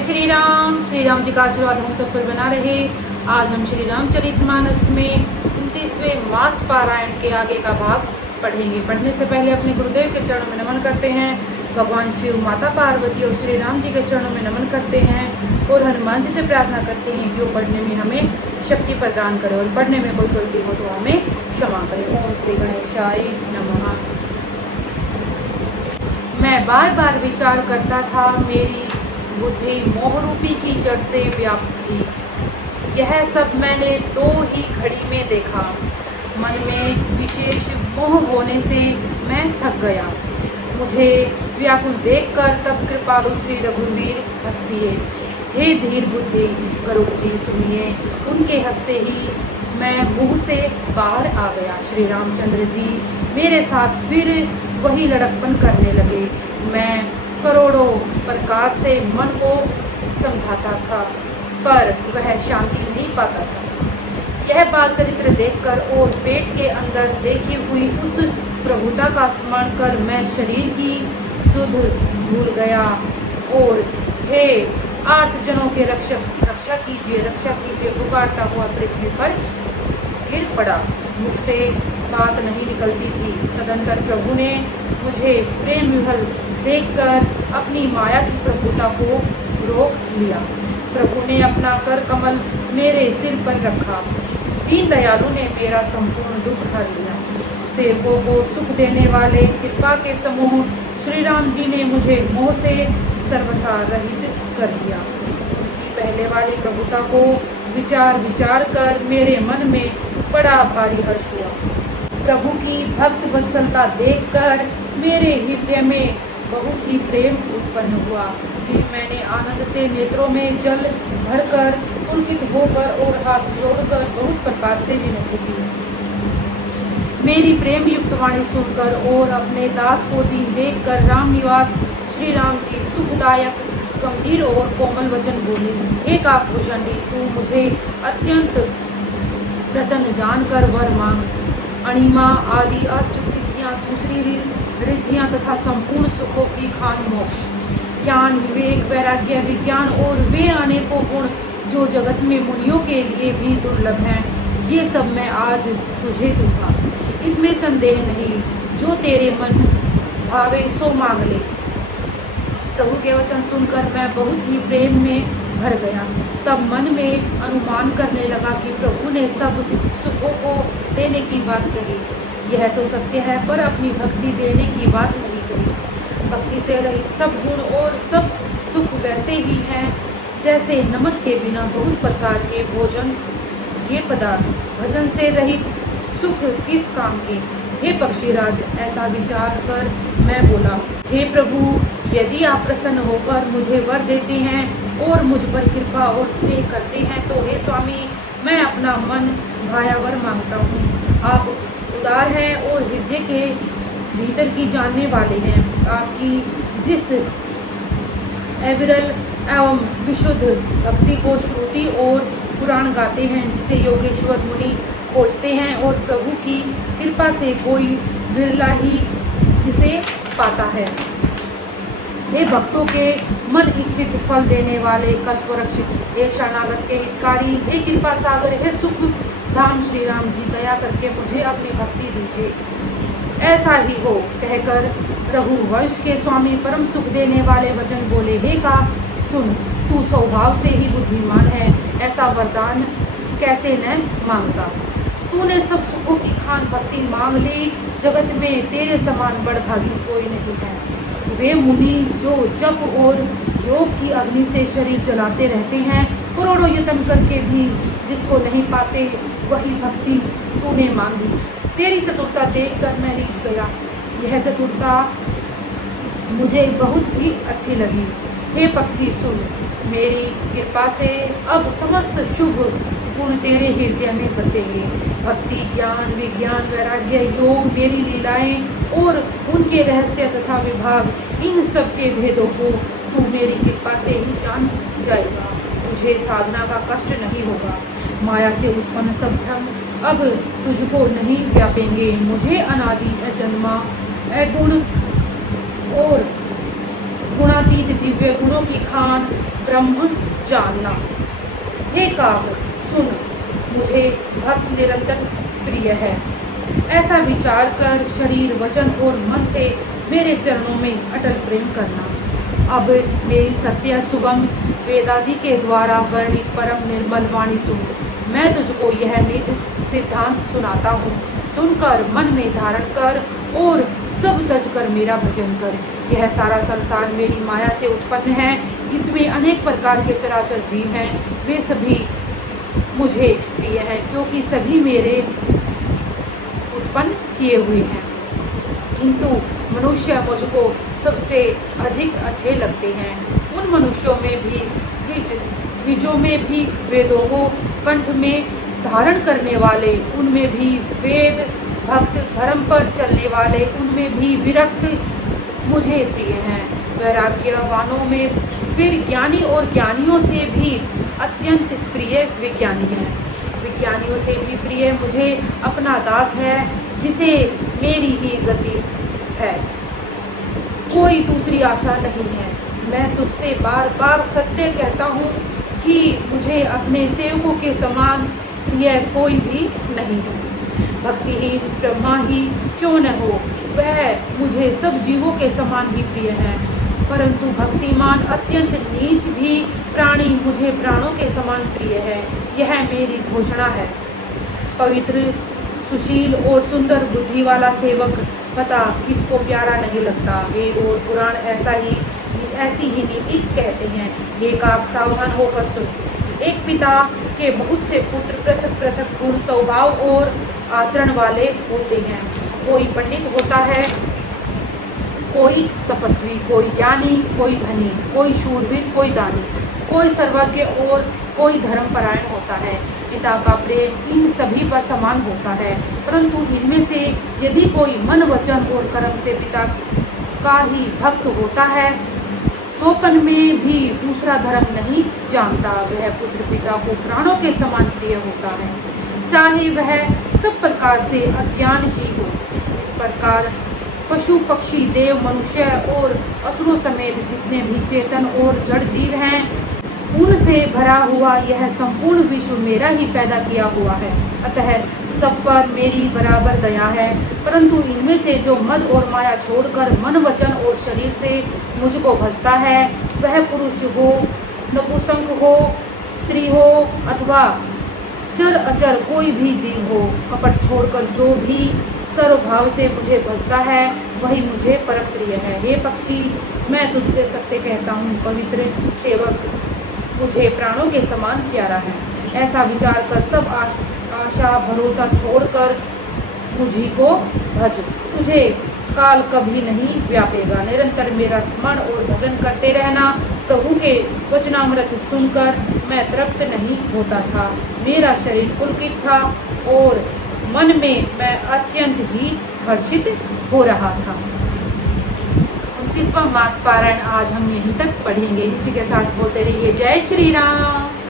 श्री राम जी का आशीर्वाद हम सब पर बना रहे। आज हम श्री रामचरितमानस में 29वें मास पारायण के आगे का भाग पढ़ेंगे। पढ़ने से पहले अपने गुरुदेव के चरणों में नमन करते हैं। भगवान शिव, माता पार्वती और श्री राम जी के चरणों में नमन करते हैं और हनुमान जी से प्रार्थना करते हैं कि वो पढ़ने में हमें शक्ति प्रदान करे और पढ़ने में कोई गलती हो तो हमें क्षमा करे। ओम श्री गणेशाय नमः। मैं बार बार विचार करता था, मेरी बुद्धि मोहरूपी कीचड़ से व्याप्त थी। यह सब मैंने 2 ही घड़ी में देखा। मन में विशेष मोह होने से मैं थक गया। मुझे व्याकुल देखकर तब कृपालु श्री रघुवीर हंस दिए। हे धीर बुद्धि गरुड़ जी सुनिए। उनके हंसते ही मैं मुंह से बाहर आ गया। श्री रामचंद्र जी मेरे साथ फिर वही लड़कपन करने लगे। मैं करोड़ों प्रकार से मन को समझाता था पर वह शांति नहीं पाता था। यह बाल चरित्र देखकर और पेट के अंदर देखी हुई उस प्रभुता का स्मरण कर मैं शरीर की सुध भूल गया और हे आर्तजनों के रक्षक रक्षा कीजिए पुकारता हुआ पृथ्वी पर गिर पड़ा। मुख से बात नहीं निकलती थी। तदंतर प्रभु ने मुझे प्रेम विह्वल देखकर अपनी माया की प्रभुता को रोक लिया। प्रभु ने अपना कर कमल मेरे सिर पर रखा। दीन दयालु ने मेरा संपूर्ण दुख हर लिया। सेवकों को सुख देने वाले कृपा के समूह श्री राम जी ने मुझे मोह से सर्वथा रहित कर दिया। उनकी पहले वाली प्रभुता को विचार कर मेरे मन में बड़ा भारी हर्ष हुआ। प्रभु की भक्त वत्सलता देखकर मेरे हृदय में बहुत ही प्रेम उत्पन्न हुआ। फिर मैंने आनंद से नेत्रों में जल भरकर पुलकित होकर और हाथ जोड़कर बहुत प्रकार से विनती की। मेरी प्रेम युक्त वाणी सुनकर और अपने दास को दीन देखकर राम निवास श्री राम जी सुखदायक गंभीर और कोमल वचन बोले। हे काकभूषणी, तू मुझे अत्यंत प्रसन्न जानकर वर मांग। अणिमा आदि अष्ट सिद्धियाँ, दूसरी रिद्धियाँ तथा संपूर्ण सुखों की खान मोक्ष, ज्ञान विवेक वैराग्य विज्ञान और वे अनेकों गुण जो जगत में मुनियों के लिए भी दुर्लभ हैं, ये सब मैं आज तुझे दूंगा। इसमें संदेह नहीं। जो तेरे मन भावे सो मांग ले। प्रभु के वचन सुनकर मैं बहुत ही प्रेम में भर गया। तब मन में अनुमान करने लगा कि प्रभु ने सब सुखों को देने की बात कही। यह तो सत्य है पर अपनी भक्ति देने की बात नहीं कही। भक्ति से रहित सब गुण और सब सुख वैसे ही हैं जैसे नमक के बिना बहुत प्रकार के भोजन ये पदार्थ। भजन से रहित सुख किस काम के। हे पक्षीराज, ऐसा विचार कर मैं बोला, हे प्रभु, यदि आप प्रसन्न होकर मुझे वर देते हैं और मुझ पर कृपा और स्नेह करते हैं तो हे स्वामी, मैं अपना मन भाया वर मांगता हूँ। आप उदार हैं और हृदय के भीतर की जानने वाले हैं। आपकी जिस अविरल एवं विशुद्ध भक्ति को श्रुति और पुराण गाते हैं, जिसे योगेश्वर मुनि खोजते हैं और प्रभु की कृपा से कोई बिरला ही जिसे पाता है। हे भक्तों के मन इच्छित फल देने वाले कल्पवृक्ष, हे शरणागत के हितकारी, हे कृपा सागर, हे सुख धाम श्री राम जी, दया करके मुझे अपनी भक्ति दीजिए। ऐसा ही हो कहकर रघुवंश के स्वामी परम सुख देने वाले वचन बोले। हे का सुन, तू स्वभाव से ही बुद्धिमान है, ऐसा वरदान कैसे न मांगता। तूने सब सुखों की खान भक्ति मांग ली। जगत में तेरे समान बड़भागी कोई नहीं है। वे मुनि जो जप और योग की अग्नि से शरीर जलाते रहते हैं, करोड़ों यत्न करके भी जिसको नहीं पाते, वही भक्ति तूने मांगी। तेरी चतुरता देखकर मैं रीझ गया। यह चतुरता मुझे बहुत ही अच्छी लगी। हे पक्षी सुन, मेरी कृपा से अब समस्त शुभ गुण तेरे हृदय में बसेंगे। भक्ति, ज्ञान, विज्ञान, वैराग्य, योग, मेरी लीलाएं और उनके रहस्य तथा विभाग, इन सब के भेदों को तू मेरी कृपा से ही जान जाएगा। तुझे साधना का कष्ट नहीं होगा। माया से उत्पन्न सब भ्रम अब तुझको नहीं व्यापेंगे। मुझे अनादि अजन्मा अगुण और गुणातीत दिव्य गुणों की खान ब्रह्म जानना। हे काग सुन, मुझे भक्त निरंतर प्रिय है। ऐसा विचार कर शरीर वचन और मन से मेरे चरणों में अटल प्रेम करना। अब मेरी सत्य सुगम वेदादि के द्वारा वर्णित परम निर्मल वाणी सुन। मैं तुझको यह निज सिद्धांत सुनाता हूँ। सुनकर मन में धारण कर और सब तज कर मेरा भजन कर। यह सारा संसार मेरी माया से उत्पन्न है। इसमें अनेक प्रकार के चराचर जीव हैं। वे सभी मुझे प्रिय हैं, क्योंकि सभी मेरे उत्पन्न किए हुए हैं। किंतु मनुष्य मुझको सबसे अधिक अच्छे लगते हैं। उन मनुष्यों में भी द्विजों में भी वेदों को कंठ में धारण करने वाले, उनमें भी वेद भक्त धर्म पर चलने वाले, उनमें भी विरक्त मुझे प्रिय हैं। वैराग्यवानों में फिर ज्ञानी और ज्ञानियों से भी अत्यंत प्रिय विज्ञानी हैं। विज्ञानियों से भी प्रिय मुझे अपना दास है, जिसे मेरी ही गति है, कोई दूसरी आशा नहीं है। मैं तुझसे बार बार सत्य कहता हूँ कि मुझे अपने सेवकों के समान प्रिय कोई भी नहीं है। भक्तिहीन ब्रह्मा ही क्यों न हो, वह मुझे सब जीवों के समान ही प्रिय है। परंतु भक्तिमान अत्यंत नीच भी प्राणी मुझे प्राणों के समान प्रिय है। यह मेरी घोषणा है। पवित्र सुशील और सुंदर बुद्धि वाला सेवक पता किसको प्यारा नहीं लगता। वेद और पुराण ऐसी ही नीति कहते हैं। ये काग सावधान होकर सुन। एक पिता के बहुत से पुत्र पृथक पृथक गुण स्वभाव और आचरण वाले होते हैं। कोई पंडित होता है, कोई तपस्वी, कोई ज्ञानी, कोई धनी, कोई शूरवीर, कोई दानी, कोई सर्वज्ञ और कोई धर्मपरायण होता है। पिता का प्रेम इन सभी पर समान होता है, परंतु इनमें से यदि कोई मन वचन और कर्म से पिता का ही भक्त होता है, सोपन में भी दूसरा धर्म नहीं जानता, वह पुत्र पिता को प्राणों के समान प्रिय होता है, चाहे वह सब प्रकार से अज्ञान ही हो। इस प्रकार पशु पक्षी देव मनुष्य और असुरों समेत जितने भी चेतन और जड़ जीव हैं, उनसे भरा हुआ यह संपूर्ण विश्व मेरा ही पैदा किया हुआ है। अतः सब पर मेरी बराबर दया है। परंतु इनमें से जो मद और माया छोड़कर मन वचन और शरीर से मुझको भजता है, वह पुरुष हो, नपुंसक हो, स्त्री हो अथवा चर अचर कोई भी जीव हो, कपट छोड़कर जो भी सर्वभाव से मुझे भजता है, वही मुझे परम प्रिय है। हे पक्षी, मैं तुझसे सत्य कहता हूँ, पवित्र सेवक मुझे प्राणों के समान प्यारा है। ऐसा विचार कर सब आशा भरोसा छोड़कर मुझी को भज। तुझे काल कभी नहीं व्यापेगा। निरंतर मेरा स्मरण और भजन करते रहना। प्रभु के वचनामृत सुनकर मैं तृप्त नहीं होता था। मेरा शरीर पुलकित था और मन में मैं अत्यंत ही हर्षित हो रहा था। 29वां मास पारायण आज हम यहीं तक पढ़ेंगे। इसी के साथ बोलते रहिए जय श्री राम।